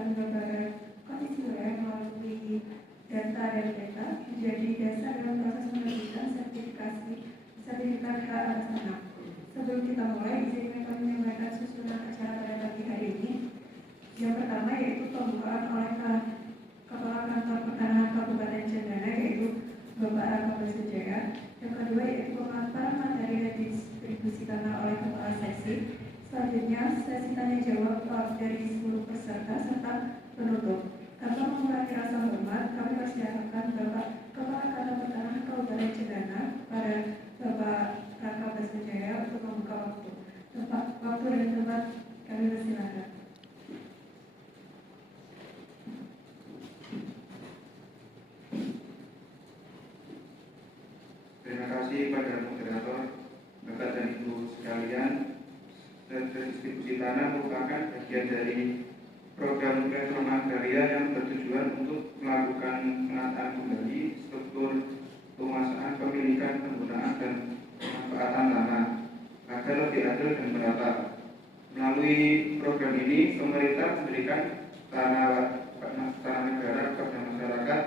berdasarkan gambaran konstituen melalui data dan peta menjadi dasar dalam proses penerbitan sertifikat hak atas tanah. Sebelum kita mulai, izinkan kami menyampaikan susunan acara pada pagi hari ini. Yang pertama yaitu pembukaan oleh Kepala Kantor Pertanahan Kabupaten Cendana, yaitu Bapak Raka Basujaya. Yang kedua yaitu pemaparan materi dan distribusi tanah oleh Kepala Seksi. Selanjutnya sesi tanya jawab dari seluruh peserta serta penutup. Tanpa mengurangi rasa hormat, kami persilakan Bapak Kepala Kantor Pertanahan Kabupaten Cendana pada Bapak Raka Basujaya untuk membuka waktu dan tempat. Kami persilakan. Terima kasih pada moderator, Bapak dan Ibu sekalian. Distribusi tanah merupakan bagian dari program reforma agraria yang bertujuan untuk melakukan penataan kembali struktur penguasaan, pemilikan, penggunaan, dan pemanfaatan tanah agar lebih adil dan merata. Melalui program ini, pemerintah memberikan tanah negara kepada masyarakat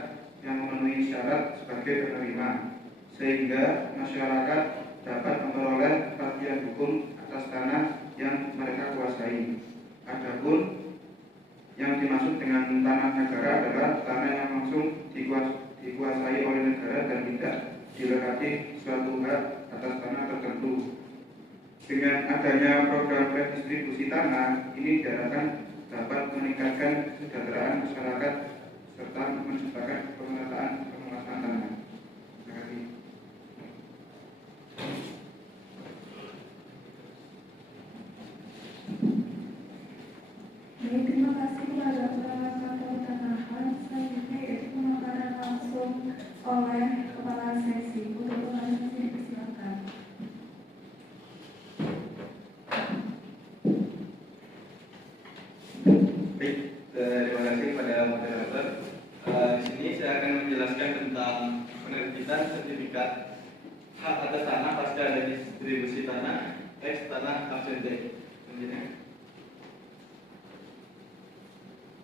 yang memenuhi syarat sebagai penerima, sehingga masyarakat dapat memperoleh kepastian hukum atas tanah yang mereka kuasai. Adapun yang dimaksud dengan tanah negara adalah tanah yang langsung dikuasai oleh negara dan tidak dilekati suatu hak atas tanah tertentu. Dengan adanya program redistribusi tanah ini diharapkan dapat meningkatkan kesejahteraan masyarakat serta menciptakan pemerataan penguasaan tanah. Terima kasih. Baik, terima kasih kepada Kepala Kantor Pertanahan. Selanjutnya yaitu pemaparan langsung oleh Kepala Seksi. Untuk Kepala Seksi dipersilakan. Baik, terima kasih kepada moderator. Di sini saya akan menjelaskan tentang penerbitan sertifikat hak atas tanah pasca distribusi tanah tanah absente.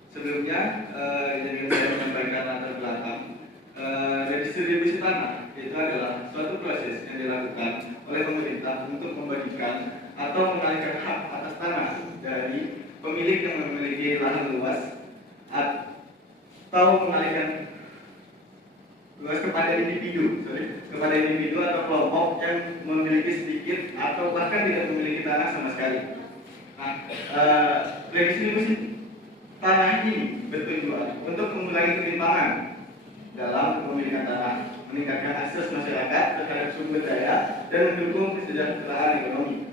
Sebelumnya, yang saya menyampaikan latar belakang, redistribusi tanah itu adalah suatu proses yang dilakukan oleh pemerintah untuk membagikan atau mengalihkan hak atas tanah dari pemilik yang memiliki lahan luas atau mengalihkan luas kepada individu atau kelompok yang memiliki sedikit atau bahkan tidak memiliki tanah sama sekali. Nah, redistribusi tanah ini bertujuan untuk mengurangi ketimpangan dalam kepemilikan tanah, meningkatkan akses masyarakat terhadap sumber daya, dan mendukung kesejahteraan ekonomi.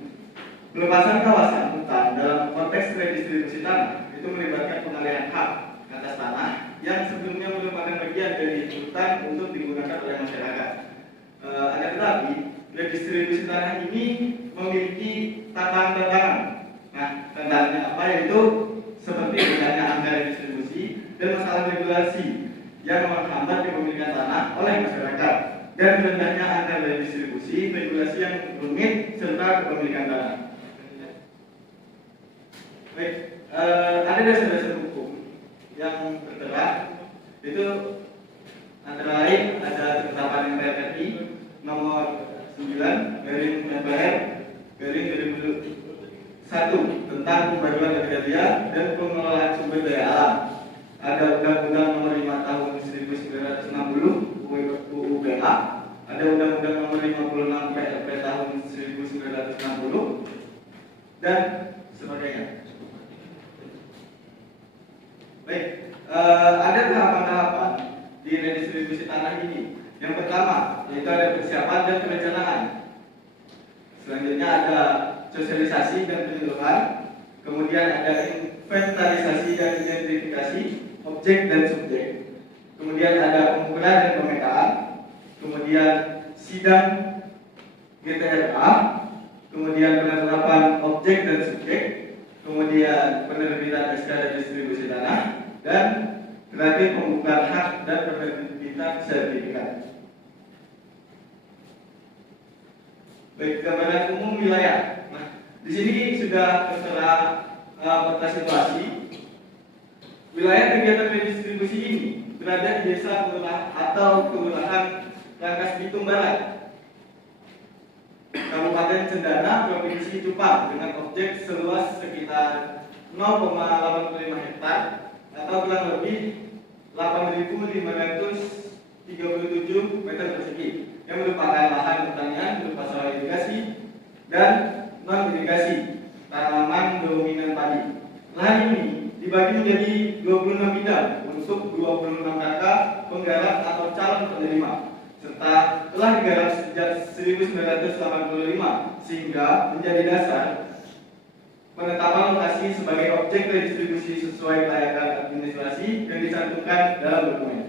Pelepasan kawasan hutan dalam konteks redistribusi tanah itu melibatkan pengalihan hak atas tanah yang sebelumnya merupakan bagian dari hutan untuk digunakan oleh masyarakat. Akan tetapi, redistribusi tanah ini memiliki tantangan. Nah, tantangannya apa? Yaitu seperti adanya angka redistribusi dan masalah regulasi yang menghambat kepemilikan tanah oleh masyarakat, dan rendahnya angka redistribusi, regulasi yang rumit, serta kepemilikan tanah. Baik, ada dasar-dasar hukum yang bergerak, itu antara lain ada ketetapan MPR RI nomor 9/MPR/2001 tentang pembaruan agraria dan pengelolaan sumber daya alam. Ada Undang-Undang nomor 5 tahun 1960 UU-BH, ada Undang-Undang nomor 56 PLP tahun 1960 dan sebagainya. Baik, ada tahapan-tahapan di redistribusi tanah ini. Yang pertama yaitu ada persiapan dan perencanaan. Selanjutnya ada sosialisasi dan penyuluhan. Kemudian ada inventarisasi dan identifikasi objek dan subjek. Kemudian ada pengukuran dan pemetaan. Kemudian sidang GTRA. Kemudian penetapan objek dan subjek. Kemudian penerbitan SK redistribusi tanah, dan terakhir pembukaan hak dan penerbitan sertifikat. Baik, gambaran umum wilayah. Nah, di sini sudah tertera peta situasi Wilayah kegiatan redistribusi ini berada di desa atau kelurahan Rangkas Bitung Barat, Kabupaten Cendana, Provinsi Jepang, dengan objek seluas sekitar 0,85 hektar atau kurang lebih 8.537 meter persegi, yang merupakan lahan pertanian berupa sawah irigasi dan non irigasi tanaman dominan padi. Lahan ini dibagi menjadi 26 bidang untuk 26 kakak penggarap atau calon penerima, serta telah digarap sejak 1985 sehingga menjadi dasar penetapan lokasi sebagai objek redistribusi sesuai kelayakan administrasi yang dicantumkan dalam dokumen.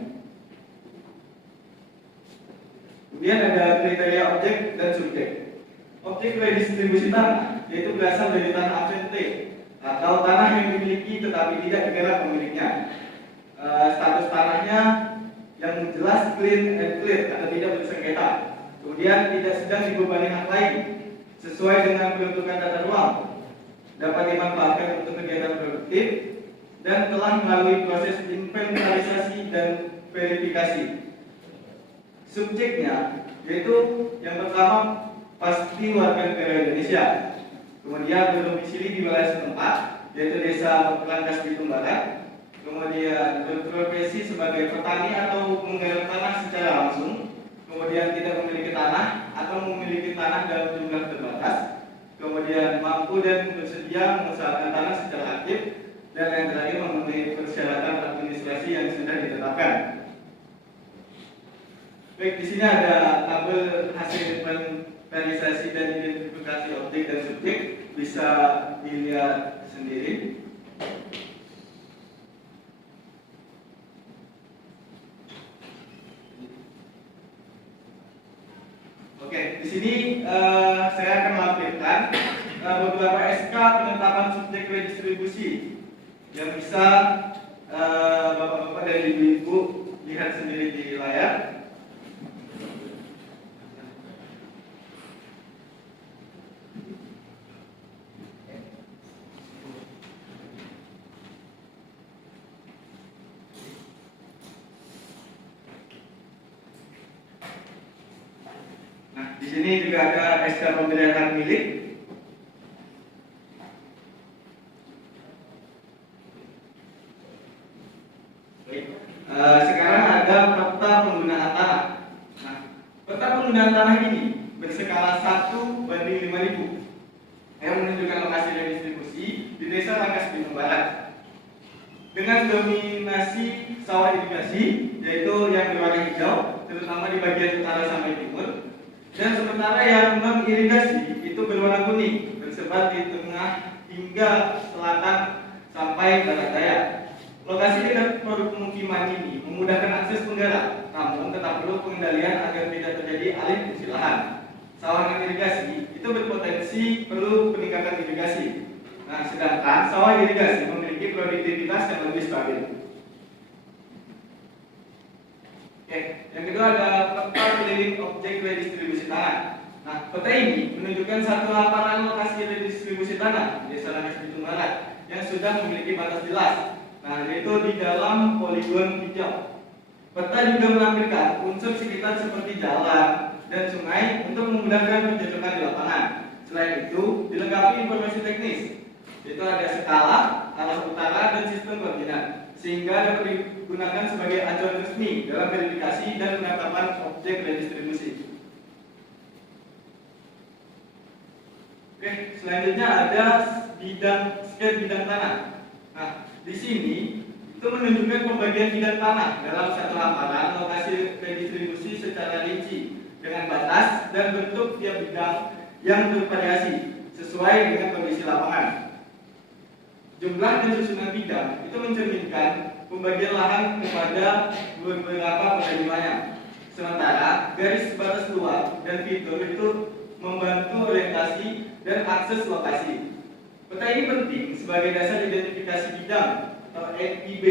Kemudian ada kriteria objek dan subjek. Objek redistribusi tanah yaitu berasal dari tanah absente atau tanah yang dimiliki tetapi tidak digarap pemiliknya. Status tanahnya yang jelas clean and clear atau tidak bersengketa. Kemudian tidak sedang dibebani hak lain sesuai dengan peruntukan tata ruang, dapat dimanfaatkan untuk kegiatan produktif dan telah melalui proses inventarisasi dan verifikasi. Subjeknya yaitu yang pertama pasti warga negara Indonesia, kemudian berdomisili di wilayah setempat yaitu desa Rangkas Bitung Barat, kemudian berprofesi sebagai petani atau menggarap tanah secara langsung, kemudian tidak memiliki tanah atau memiliki tanah dalam jumlah terbatas, kemudian mampu dan bersedia mengusahakan tanah secara aktif, dan yang terakhir memenuhi persyaratan administrasi yang sudah ditetapkan. Baik, di sini ada tabel hasil inventarisasi dan identifikasi objek dan subjek, bisa dilihat sendiri. Oke, di sini saya akan melampirkan beberapa SK penetapan subjek redistribusi yang bisa Bapak-bapak dan Ibu-ibu lihat sendiri di layar. Di sini juga ada SK pemberian hak milik. Sekarang ada peta penggunaan tanah. Nah, peta penggunaan tanah ini berskala 1:5.000 yang menunjukkan lokasi redistribusi di desa Rangkas Bitung Barat dengan dominasi sawah irigasi, yaitu yang berwarna hijau, terutama di bagian utara sampai timur. Dan sementara yang non irigasi itu berwarna kuning, tersebar di tengah hingga selatan sampai barat daya. Lokasi dekat permukiman ini memudahkan akses penggarap, namun tetap perlu pengendalian agar tidak terjadi alih fungsi lahan. Sawah non irigasi itu berpotensi perlu peningkatan irigasi. Nah, sedangkan sawah irigasi memiliki produktivitas yang lebih stabil. Oke, yang kedua ada peta keliling objek redistribusi tanah. Nah, peta ini menunjukkan satu lapangan lokasi redistribusi tanah di Desa Rangkas Bitung Barat yang sudah memiliki batas jelas. Nah, yaitu di dalam poligon hijau. Peta juga menampilkan unsur sekitar seperti jalan dan sungai untuk memudahkan pencocokan di lapangan. Selain itu, dilengkapi informasi teknis, yaitu ada skala, arah utara, dan sistem koordinat, sehingga dapat digunakan sebagai acuan resmi dalam verifikasi dan penetapan objek redistribusi. Oke, selanjutnya ada skema bidang tanah. Nah, di sini itu menunjukkan pembagian bidang tanah dalam satu lapangan lokasi redistribusi secara rinci dengan batas dan bentuk tiap bidang yang bervariasi sesuai dengan kondisi lapangan. Jumlah dan susunan bidang itu mencerminkan pembagian lahan kepada beberapa penerimanya. Sementara garis batas luar dan fitur itu membantu orientasi dan akses lokasi. Peta ini penting sebagai dasar identifikasi bidang atau NIB,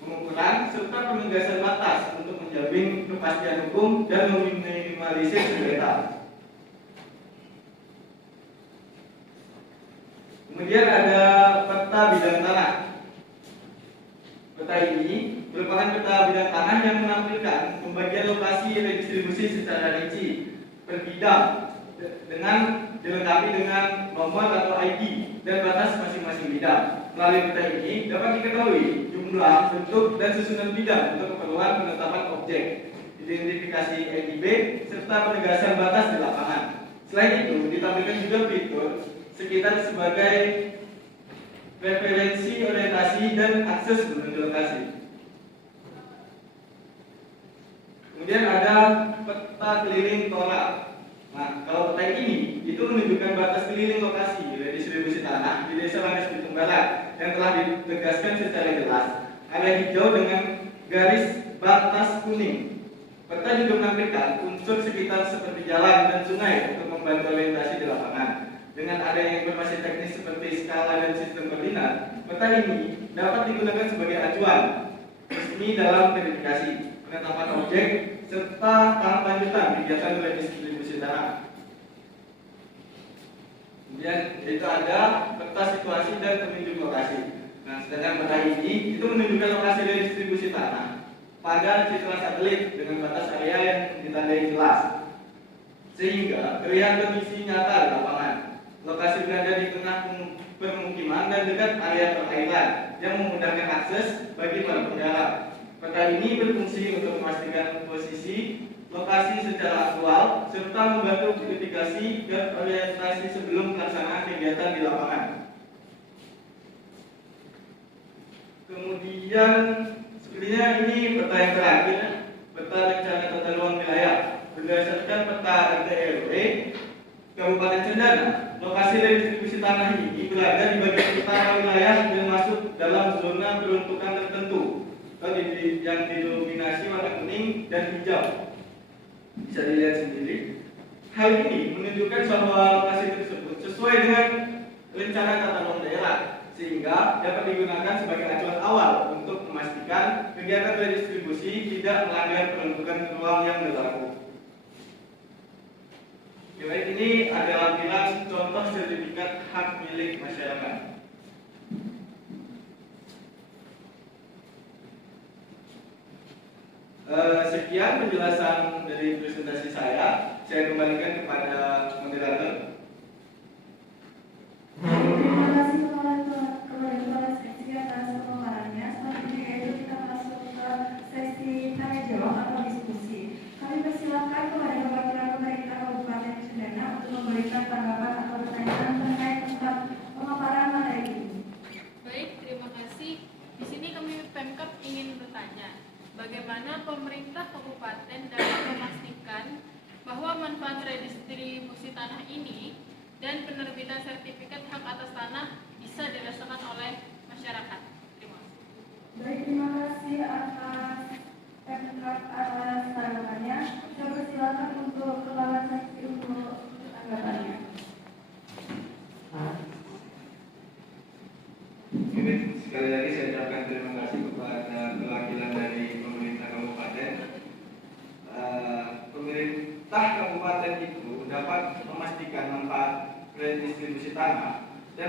pengukuran serta penegasan batas untuk menjamin kepastian hukum dan meminimalisir sengketa. Kemudian ada peta bidang tanah. Peta ini merupakan peta bidang tanah yang menampilkan pembagian lokasi redistribusi secara rinci per bidang dengan dilengkapi dengan nomor atau ID dan batas masing-masing bidang. Melalui peta ini dapat diketahui jumlah, bentuk, dan susunan bidang untuk keperluan penetapan objek, identifikasi NIB, serta penegasan batas di lapangan. Selain itu, ditampilkan juga fitur sekitar sebagai referensi, orientasi, dan akses menuju lokasi. Kemudian ada peta keliling toral. Nah, kalau peta ini itu menunjukkan batas keliling lokasi redistribusi tanah di Desa Langas Bitung Barat yang telah ditegaskan secara jelas. Area hijau dengan garis batas kuning. Peta juga menampilkan unsur sekitar seperti jalan dan sungai untuk membantu orientasi di lapangan. Dengan adanya informasi teknis seperti skala dan sistem koordinat, peta ini dapat digunakan sebagai acuan resmi dalam verifikasi, penetapan objek, serta tahap lanjutan kegiatan redistribusi tanah. Kemudian itu ada peta situasi dan penunjuk lokasi. Nah, sedangkan peta ini itu menunjukkan lokasi redistribusi tanah pada citra satelit dengan batas area yang ditandai jelas, sehingga terlihat kondisi nyata di lapangan. Lokasi berada di tengah permukiman dan dekat area perairan yang memudahkan akses bagi para penggarap. Peta ini berfungsi untuk memastikan posisi lokasi secara aktual serta membantu mitigasi dan orientasi sebelum pelaksanaan kegiatan di lapangan. Kemudian sebenarnya ini peta yang terakhir, peta rencana tata ruang wilayah. Berdasarkan peta RT RW Kabupaten Cendana, lokasi redistribusi tanah ini berada di bagian utara wilayah dan masuk dalam zona peruntukan tertentu yang didominasi warna kuning dan hijau. Bisa dilihat sendiri. Hal ini menunjukkan bahwa lokasi tersebut sesuai dengan rencana tata ruang daerah, sehingga dapat digunakan sebagai acuan awal untuk memastikan kegiatan redistribusi tidak melanggar peruntukan ruang yang berlaku. Baik, ini adalah lampiran contoh sertifikat hak milik masyarakat. Sekian penjelasan dari presentasi saya. Saya kembalikan kepada moderator. Terima kasih kepada seksi atas pemaparannya. Selanjutnya yaitu kita masuk ke sesi tanya jawab atau diskusi. Kami persilakan kepada perwakilan pemerintah Kabupaten Cendana untuk memberikan tanggapan atau pertanyaan terkait tentang pemaparan materi ini. Baik, terima kasih. Di sini kami Pemkab ingin bertanya, bagaimana pemerintah kabupaten dapat memastikan bahwa manfaat redistribusi tanah ini dan penerbitan sertifikat hak atas tanah bisa dirasakan oleh masyarakat. Terima kasih. Baik, terima kasih atas Pemkab atas tanggapannya. Saya persilakan untuk kepala seksi untuk tanggapannya. Sekali lagi saya ucapkan terima kasih kepada perwakilan dari pemerintah kabupaten. Pemerintah kabupaten itu dapat memastikan manfaat redistribusi tanah dan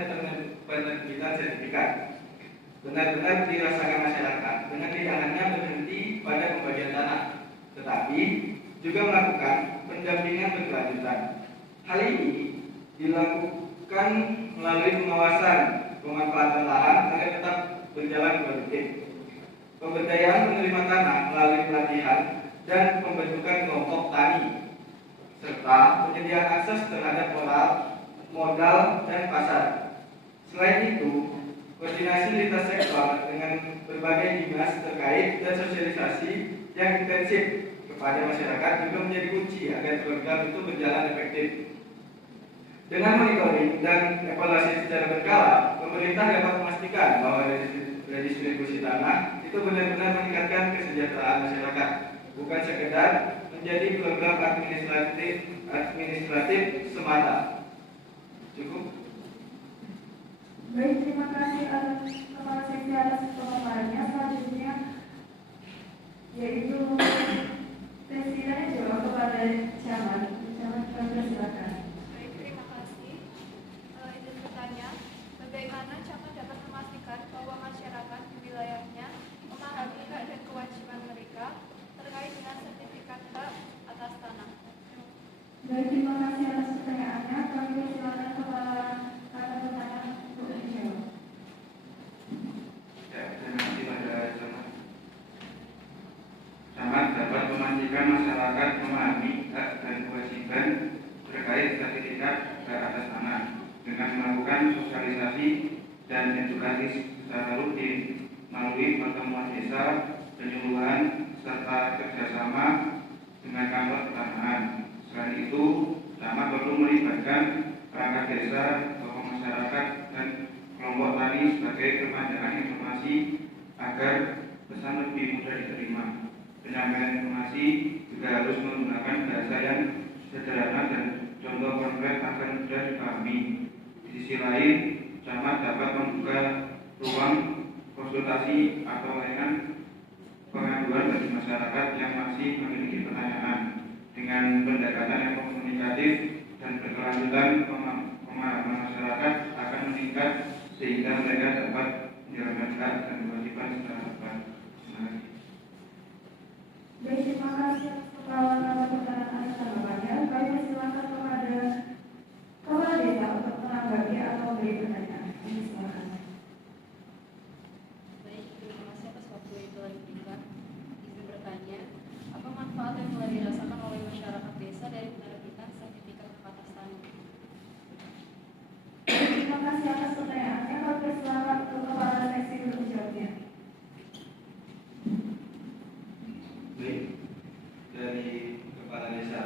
penerbitan sertifikat benar-benar dirasakan masyarakat dengan tidak hanya berhenti pada pembagian tanah, tetapi juga melakukan pendampingan berkelanjutan. Hal ini dilakukan melalui pengawasan pemanfaatan lahan agar tetap berjalan produktif, pemberdayaan penerima tanah melalui pelatihan dan pembentukan kelompok tani, serta penyediaan akses terhadap modal dan pasar. Selain itu, koordinasi lintas sektor dengan berbagai dinas terkait dan sosialisasi yang intensif kepada masyarakat juga menjadi kunci agar program itu berjalan efektif. Dengan monitoring dan evaluasi secara berkala, pemerintah dapat memastikan bahwa redistribusi tanah itu benar-benar meningkatkan kesejahteraan masyarakat, bukan sekedar menjadi program administratif semata. Cukup. Baik, terima kasih atas kepala seksi atas pemaparannya. Selanjutnya yaitu sesi tanya jawab kepada Camat. Camat, kami persilakan. Baik, terima kasih. Izin bertanya, bagaimana Camat dapat memastikan bahwa masyarakat di wilayahnya Baik, terima kasih atas pertanyaannya. Kami persilakan Kepala Kantor Pertanahan untuk menjawab. Ya, terima kasih pada Camat. Camat dapat memastikan masyarakat memahami hak dan kewajiban terkait sertifikat hak atas tanah dengan melakukan sosialisasi dan edukasi secara rutin melalui pertemuan desa, penyuluhan, serta kerjasama dengan kantor pertanahan. Selain itu, Camat perlu melibatkan perangkat desa, tokoh masyarakat, dan kelompok tani sebagai perpanjangan informasi agar pesan lebih mudah diterima. Penyampaian informasi juga harus menggunakan bahasa yang sederhana dan contoh konkret agar mudah dipahami. Di sisi lain, Camat dapat membuka ruang konsultasi atau layanan pengaduan bagi masyarakat yang masih memiliki pertanyaan. Dengan pendekatan yang komunikatif dan berkelanjutan, pemahaman masyarakat akan meningkat sehingga mereka dapat menjalankan hak dan kewajiban secara tepat. Terima kasih. Baik, terima kasih atas Kepala Kantor Pertanahan atas tanggapannya. Kami persilakan kepada Kepala Desa untuk menanggapi atau memberi pertanyaan. Kami silakan. Baik, terima kasih atas waktu yang telah diberikan. Izin bertanya, apa manfaat yang telah dirasakan oleh masyarakat desa dari penerbitan sertifikat hak atas tanah? Terima kasih atas pertanyaannya. Kami persilakan untuk Kepala Seksi untuk menjawabnya. Baik, dari Kepala Desa.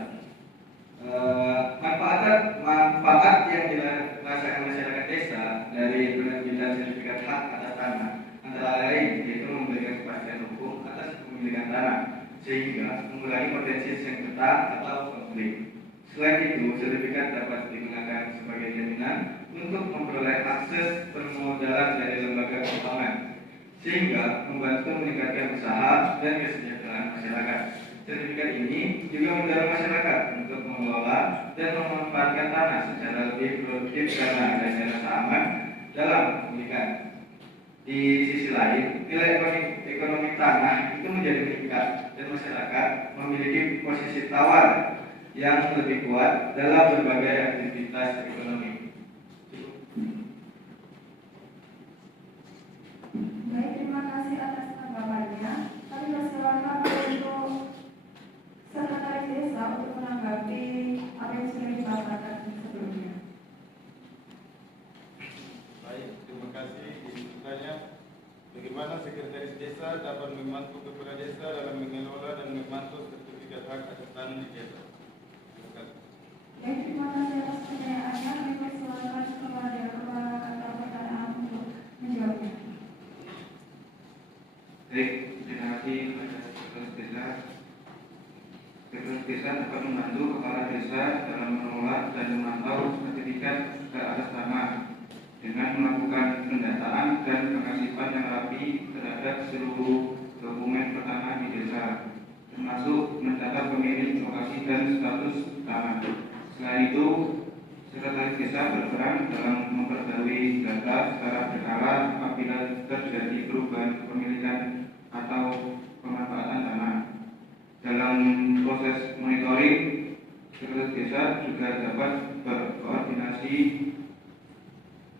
Manfaat yang dirasakan masyarakat desa dari penerbitan sertifikat hak atas tanah antara lain yaitu memberikan kepastian hukum atas kepemilikan tanah sehingga mengurangi potensi sengketa atau konflik. Selain itu, sertifikat dapat digunakan sebagai jaminan untuk memperoleh akses permodalan dari lembaga keuangan sehingga membantu meningkatkan usaha dan kesejahteraan masyarakat. Sertifikat ini juga mendorong masyarakat untuk mengelola dan memanfaatkan tanah secara lebih produktif karena adanya rasa aman dalam kepemilikan. Di sisi lain, nilai ekonomi tanah itu menjadi meningkat dan masyarakat memiliki posisi tawar yang lebih kuat dalam berbagai aktivitas ekonomi. Baik, terima kasih atas tanggapannya. Kami persilakan untuk Sekretaris Desa untuk menanggapi apa yang sudah disampaikan sebelumnya. Baik, terima kasih. Ditanya, bagaimana Sekretaris Desa dapat membantu Kepala Desa dalam mengelola dan memantau sertifikat hak atas tanah di desa? Terima kasih. Baik, terima kasih atas pertanyaannya. Kami persilakan kepada Kepala Kantor Pertanahan untuk menjawabnya. Baik, terima kasih pada Sekretaris Desa. Sekretaris Desa dapat membantu Kepala Desa dalam mengelola dan memantau sertifikat hak atas tanah dengan melakukan pendataan dan pengasipan yang rapi terhadap seluruh dokumen pertanahan di desa, termasuk mencatat pemilik lokasi dan status tanah. Selain itu, Sekretaris Desa berperan dalam memperbarui data secara berkala apabila terjadi perubahan kepemilikan atau pemanfaatan tanah. Dalam proses monitoring, Sekretaris Desa juga dapat berkoordinasi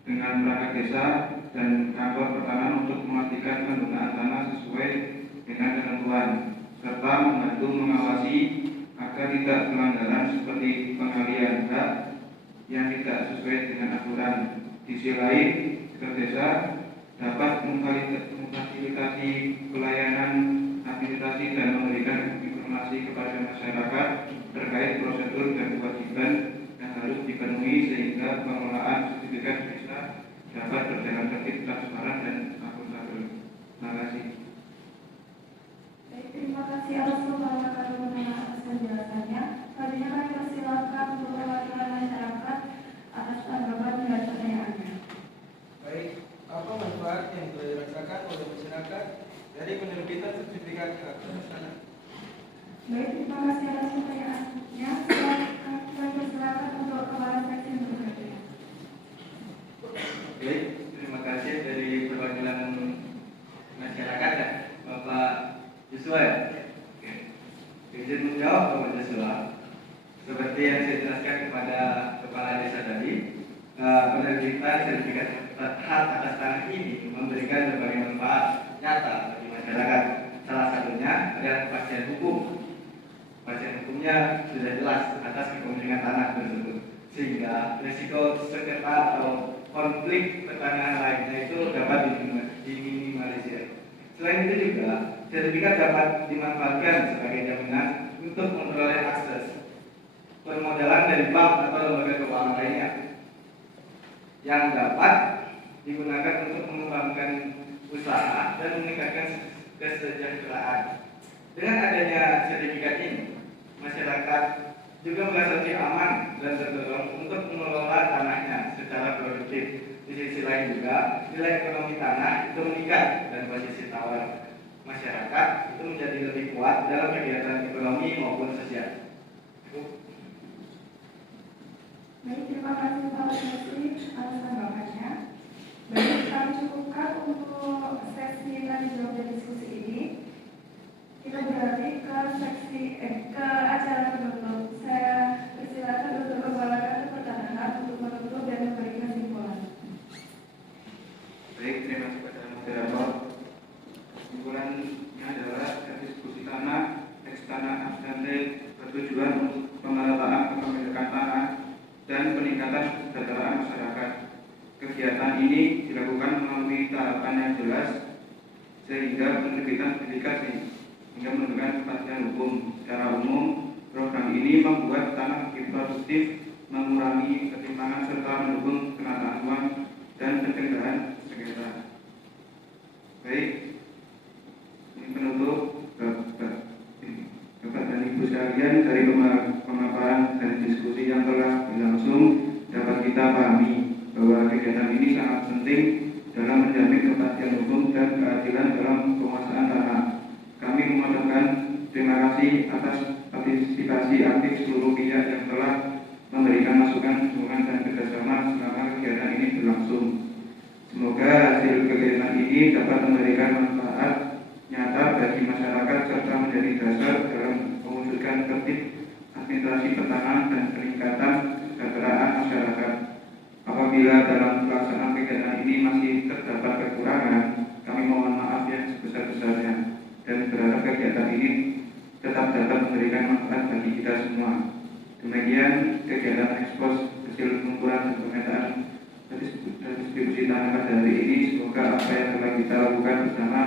dengan perangkat desa dan kantor pertanahan untuk memastikan penggunaan tanah sesuai dengan ketentuan, serta membantu mengawasi agar tidak pelanggaran seperti pengalihan hak yang tidak sesuai dengan aturan. Di sisi lain, Sekretaris Desa dapat memfasilitasi pelayanan administrasi dan memberikan informasi kepada masyarakat terkait prosedur dan kewajiban yang harus dipenuhi sehingga pengelolaan sertifikat desa dapat berjalan tertib, transparan, dan akuntabel. Terima kasih. Baik, terima kasih atas Kepala Kantor Pertanahan atas penjelasannya. Selanjutnya kami persilakan untuk perwakilan masyarakat atas tanggapan dan pertanyaannya. Baik, apa manfaat yang telah dirasakan oleh masyarakat dari penerbitan sertifikat hak atas tanah? Baik, terima kasih atas pertanyaannya. Kami persilakan untuk Kepala Seksi untuk menjawabnya. Baik, terima kasih dari perwakilan masyarakat ya, Bapak Joshua ya. Oke. Izin menjawab Bapak Joshua. Seperti yang saya jelaskan kepada kepala desa tadi, penerbitan sertifikat hak atas tanah ini memberikan berbagai manfaat nyata bagi masyarakat. Salah satunya adalah kepastian hukum. Kepastian hukumnya sudah jelas atas kepemilikan tanah tersebut, sehingga risiko sengketa atau konflik pertanahan lainnya itu dapat diminimalisir. Selain itu juga, sertifikat dapat dimanfaatkan sebagai jaminan untuk memperoleh akses permodalan dari bank atau lembaga keuangan lainnya yang dapat digunakan untuk mengembangkan usaha dan meningkatkan kesejahteraan. Dengan adanya sertifikat ini, masyarakat juga merasa lebih aman dan terdorong untuk mengelola tanahnya secara produktif. Di sisi lain juga, nilai ekonomi tanah itu meningkat dan posisi tawar masyarakat itu menjadi lebih kuat dalam kegiatan ekonomi maupun sosial. Baik, terima kasih Pak Menteri atas tanggapannya. Baik, kami cukupkan untuk sesi tanya jawab dan diskusi ini. Kita beralih ke acara penutup. Saya persilakan untuk kepala kantor pertanahan untuk menutup dan memberikan kesimpulan. Baik, terima kasih kepada moderator. Kesimpulannya adalah diskusi tanah, teks tanah abstante bertujuan untuk pemerataan kepemilikan tanah dan peningkatan kesejahteraan masyarakat. Kegiatan ini dilakukan melalui tahapan yang jelas sehingga penerbitan sertifikat hingga menentukan kepastian hukum. Secara umum, program ini membuat tanah lebih produktif, mengurangi ketimpangan serta mendukung penataan uang dan pencegahan sengketa. Baik, ini penutup Bapak dan Ibu sekalian, dari pemaparan dan diskusi yang telah berlangsung dapat kita pahami bahwa kegiatan ini sangat penting dalam menjamin kepastian hukum dan keadilan dalam penguasaan tanah. Kami mengucapkan terima kasih atas partisipasi aktif seluruh pihak yang telah memberikan masukan, dukungan dan kerjasama selama kegiatan ini berlangsung. Semoga hasil kegiatan ini dapat memberikan manfaat nyata bagi masyarakat serta menjadi dasar dalam mewujudkan tertib administrasi pertanahan dan peningkatan kesejahteraan masyarakat. Apabila dalam pelaksanaan kegiatan ini masih terdapat kekurangan, kami mohon maaf yang sebesar-besarnya dan berharap kegiatan ini tetap dapat memberikan manfaat bagi kita semua. Demikian kegiatan ekspos hasil pengumpulan dan pemetaan distribusi tanah pada hari ini. Semoga apa yang telah kita lakukan bersama